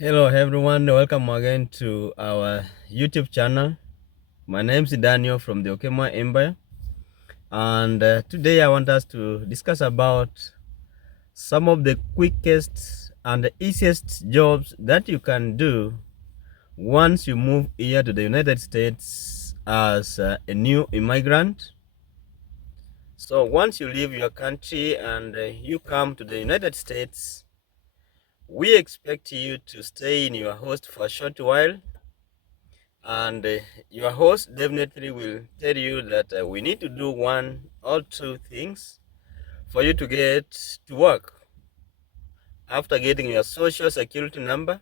Hello everyone, welcome again to our YouTube channel. My name is Daniel from the Okema Empire, and today I want us to discuss about some of the quickest and the easiest jobs that you can do once you move here to the United States as a new immigrant. So once you leave your country and you come to the United States, we expect you to stay in your host for a short while, and your host definitely will tell you that we need to do one or two things for you to get to work. After getting your social security number,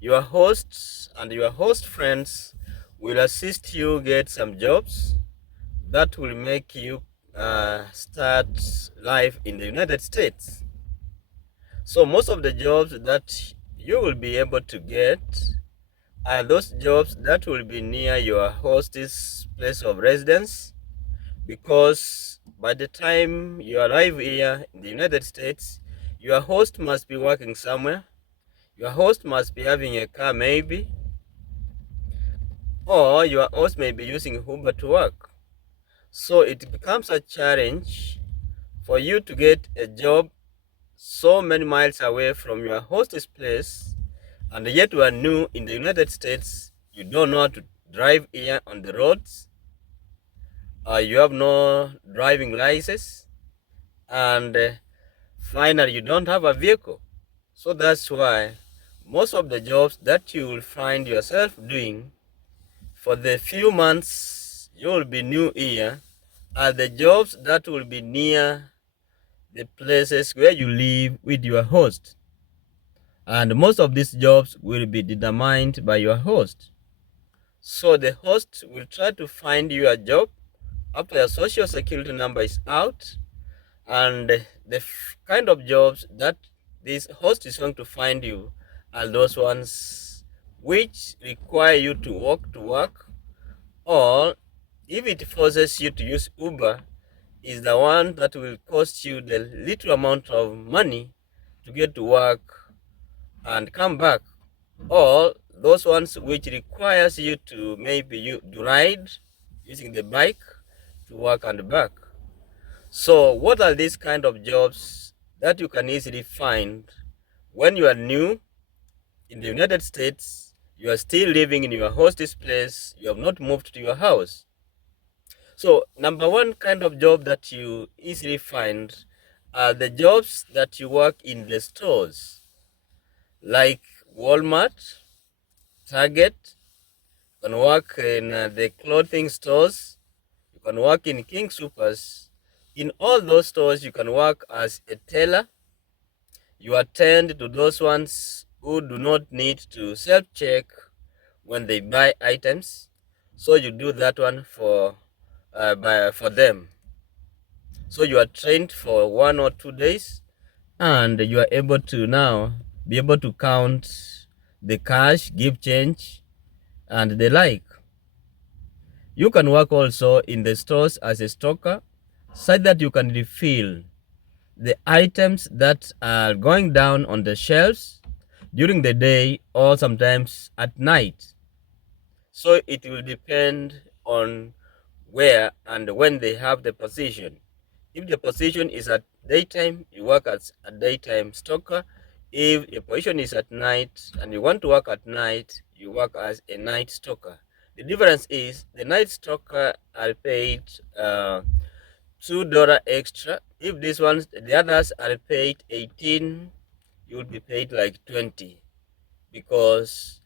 your hosts and your host friends will assist you get some jobs that will make you start life in the United States. So most of the jobs that you will be able to get are those jobs that will be near your host's place of residence, because by the time you arrive here in the United States, your host must be working somewhere. Your host must be having a car maybe, or your host may be using Uber to work. So it becomes a challenge for you to get a job so many miles away from your host's place, and yet you are new in the United States. You don't know how to drive here on the roads. You have no driving license, and finally you don't have a vehicle. So that's why most of the jobs that you will find yourself doing for the few months you will be new here are the jobs that will be near the places where you live with your host, and most of these jobs will be determined by your host. So the host will try to find you a job after your social security number is out, and the kind of jobs that this host is going to find you are those ones which require you to walk to work, or if it forces you to use Uber, is the one that will cost you the little amount of money to get to work and come back, or those ones which requires you to maybe you to ride using the bike to work and back. So what are these kind of jobs that you can easily find when you are new in the United States? You are still living in your host's place, you have not moved to your house. So number one kind of job that you easily find are the jobs that you work in the stores, like Walmart, Target. You can work in the clothing stores, you can work in King Supers. In all those stores, you can work as a teller. You attend to those ones who do not need to self-check when they buy items. So you do that one for them. So you are trained for 1 or 2 days, and you are able to now be able to count the cash, give change, and the like. You can work also in the stores as a stocker, such that you can refill the items that are going down on the shelves during the day or sometimes at night. So it will depend on where and when they have the position. If the position is at daytime, you work as a daytime stocker. If the position is at night and you want to work at night, you work as a night stocker. The difference is the night stocker are paid $2 extra. If this ones, the others are paid 18, you will be paid like 20, because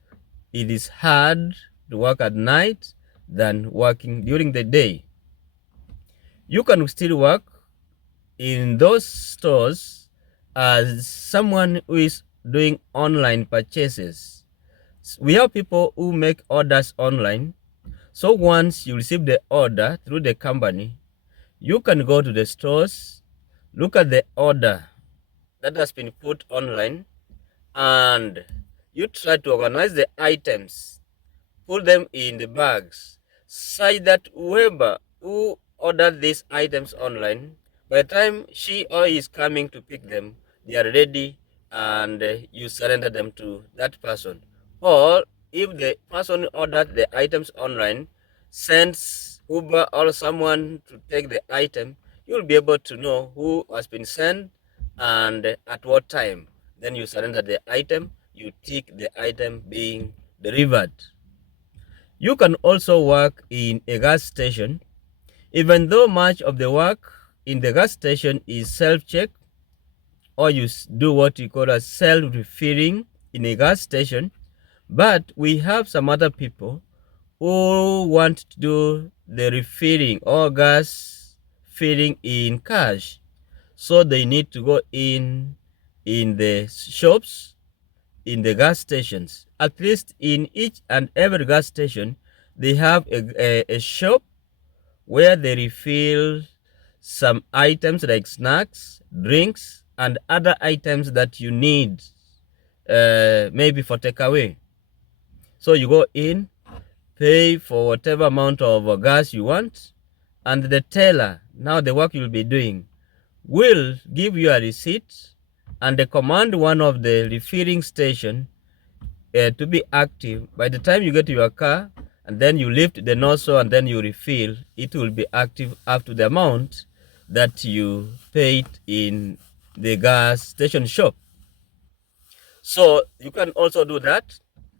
it is hard to work at night than working during the day. You can still work in those stores as someone who is doing online purchases. We have people who make orders online. So once you receive the order through the company, you can go to the stores, look at the order that has been put online, and you try to organize the items, put them in the bags, such that whoever who ordered these items online, by the time she or he is coming to pick them, they are ready and you surrender them to that person. Or if the person ordered the items online sends Uber or someone to take the item, you'll be able to know who has been sent and at what time. Then you surrender the item, you tick the item being delivered. You can also work in a gas station. Even though much of the work in the gas station is self-check, or you do what you call a self-refilling in a gas station, but we have some other people who want to do the refilling or gas filling in cash. So they need to go in the shops, in the gas stations. At least in each and every gas station, they have a shop where they refill some items like snacks, drinks, and other items that you need, maybe for takeaway. So you go in, pay for whatever amount of gas you want, and the teller, now the work you'll be doing, will give you a receipt and command one of the refilling station to be active. By the time you get to your car and then you lift the nozzle and then you refill, it will be active up to the amount that you paid in the gas station shop. So you can also do that.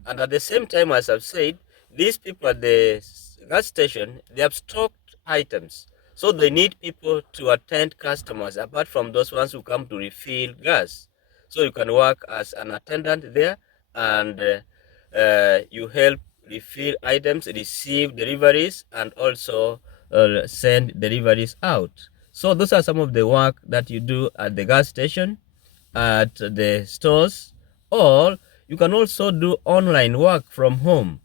And at the same time, as I've said, these people at the gas station, they have stocked items. So they need people to attend customers apart from those ones who come to refill gas. So you can work as an attendant there, and you help refill items, receive deliveries, and also send deliveries out. So those are some of the work that you do at the gas station, at the stores, or you can also do online work from home.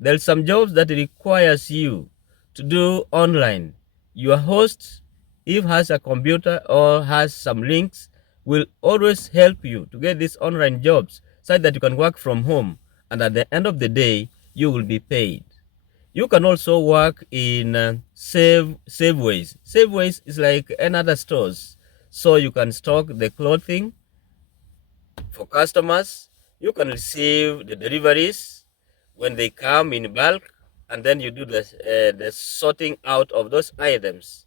There's some jobs that requires you to do online. Your host, if has a computer or has some links, will always help you to get these online jobs so that you can work from home, and at the end of the day you will be paid. You can also work in Safeways. Safeways is like another stores, so you can stock the clothing for customers. You can receive the deliveries when they come in bulk, and then you do the sorting out of those items.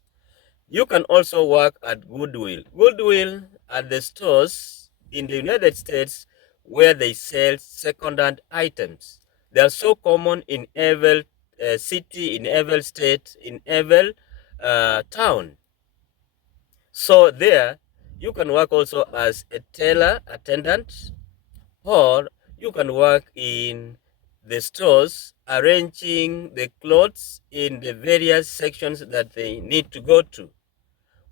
You can also work at Goodwill. Goodwill are the stores in the United States where they sell second-hand items. They are so common in every city, in every state, in every town. So there, you can work also as a teller attendant, or you can work in the stores arranging the clothes in the various sections that they need to go to.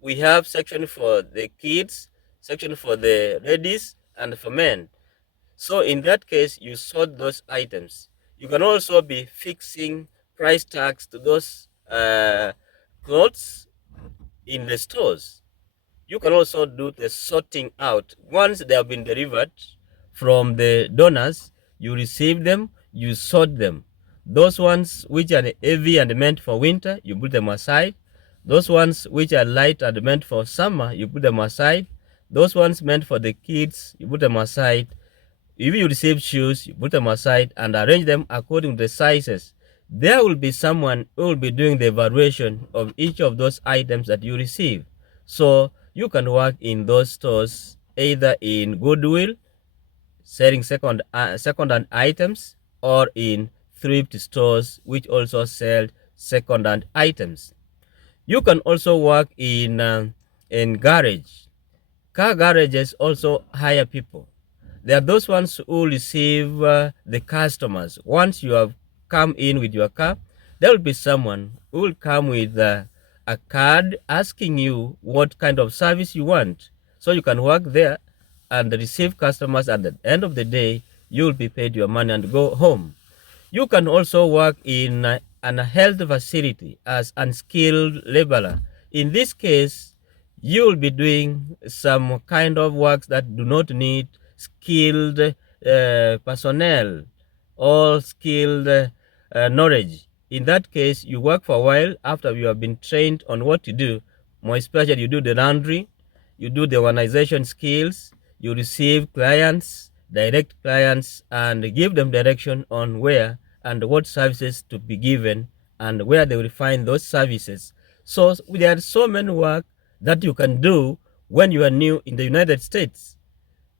We have section for the kids, section for the ladies, and for men. So in that case, you sort those items. You can also be fixing price tags to those clothes in the stores. You can also do the sorting out. Once they have been delivered from the donors, you receive them, you sort them. Those ones which are heavy and meant for winter, you put them aside. Those ones which are light and meant for summer, you put them aside. Those ones meant for the kids, you put them aside. If you receive shoes, you put them aside and arrange them according to the sizes. There will be someone who will be doing the evaluation of each of those items that you receive. So you can work in those stores either in Goodwill, selling second-hand items, or in thrift stores, which also sell second-hand items. You can also work in garage. Car garages also hire people. There are those ones who receive the customers. Once you have come in with your car, there will be someone who will come with a card asking you what kind of service you want. So you can work there and receive customers. At the end of the day, you will be paid your money and go home. You can also work in a health facility as unskilled laborer. In this case, you will be doing some kind of works that do not need skilled personnel or skilled knowledge. In that case, you work for a while after you have been trained on what to do. More especially, you do the laundry, you do the organization skills, you receive clients, direct clients, and give them direction on where and what services to be given and where they will find those services. So there are so many work that you can do when you are new in the United States.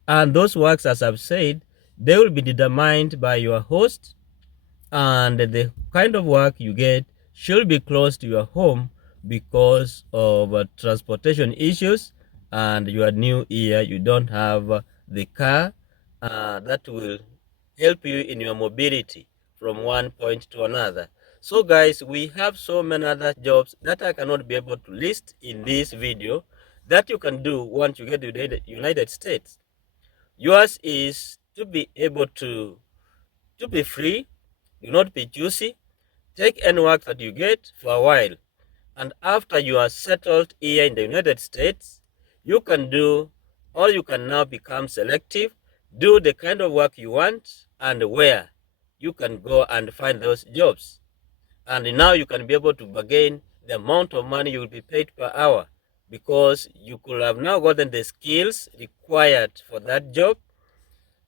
And those works, as I've said, they will be determined by your host, and the kind of work you get should be close to your home because of transportation issues, and you are new here, you don't have the car that will help you in your mobility from one point to another. So guys, we have so many other jobs that I cannot be able to list in this video that you can do once you get to the United States. Yours is to be able to be free, do not be juicy, take any work that you get for a while, and after you are settled here in the United States, you can do, or you can now become selective, do the kind of work you want and where you can go and find those jobs. And now you can be able to bargain the amount of money you will be paid per hour, because you could have now gotten the skills required for that job.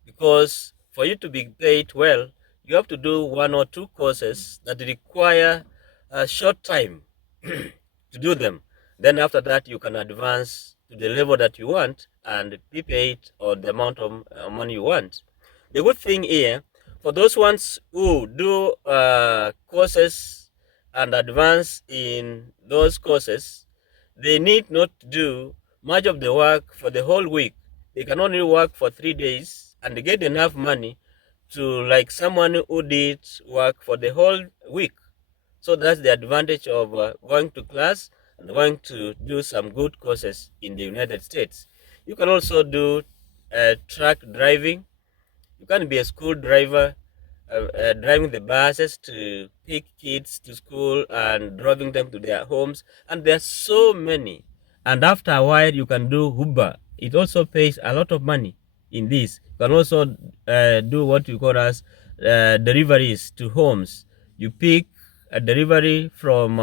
Because for you to be paid well, you have to do 1 or 2 courses that require a short time to do them. Then after that, you can advance to the level that you want and be paid or the amount of money you want. The good thing here, for those ones who do courses and advance in those courses, they need not do much of the work for the whole week. They can only work for 3 days and get enough money to like someone who did work for the whole week. So that's the advantage of going to class and going to do some good courses in the United States. You can also do truck driving. You can be a school driver, driving the buses to pick kids to school and driving them to their homes. And there are so many. And after a while, you can do Uber. It also pays a lot of money in this. You can also do what you call as deliveries to homes. You pick a delivery from,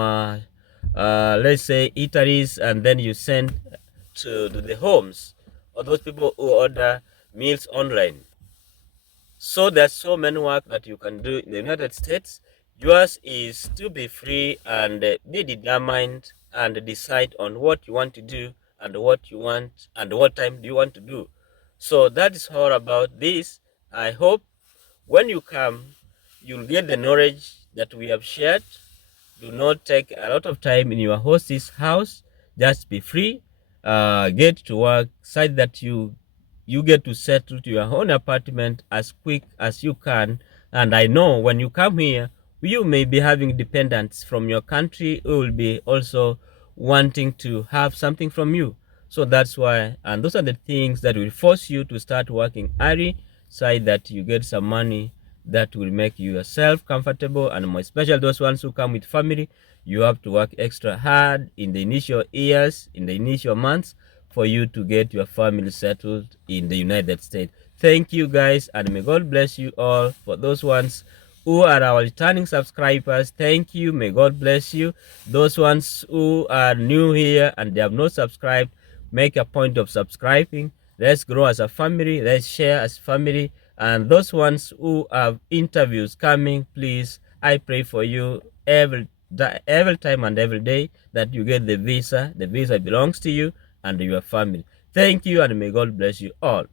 let's say, eateries, and then you send to the homes of those people who order meals online. So there's so many work that you can do in the United States. Yours is to be free and be determined and decide on what you want to do and what you want and what time do you want to do. So that is all about this. I hope when you come, you'll get the knowledge that we have shared. Do not take a lot of time in your host's house. Just be free. Get to work so that you get to settle to your own apartment as quick as you can. And I know when you come here, you may be having dependents from your country who will be also wanting to have something from you. So that's why, and those are the things that will force you to start working early so that you get some money that will make you yourself comfortable. And more especially those ones who come with family, you have to work extra hard in the initial years, in the initial months, for you to get your family settled in the United States. Thank you guys, and may God bless you all. For those ones who are our returning subscribers, thank you, may God bless you. Those ones who are new here and they have not subscribed, make a point of subscribing. Let's grow as a family, let's share as family. And those ones who have interviews coming, please, I pray for you every time and every day that you get the visa. The visa belongs to you and your family. Thank you, and may God bless you all.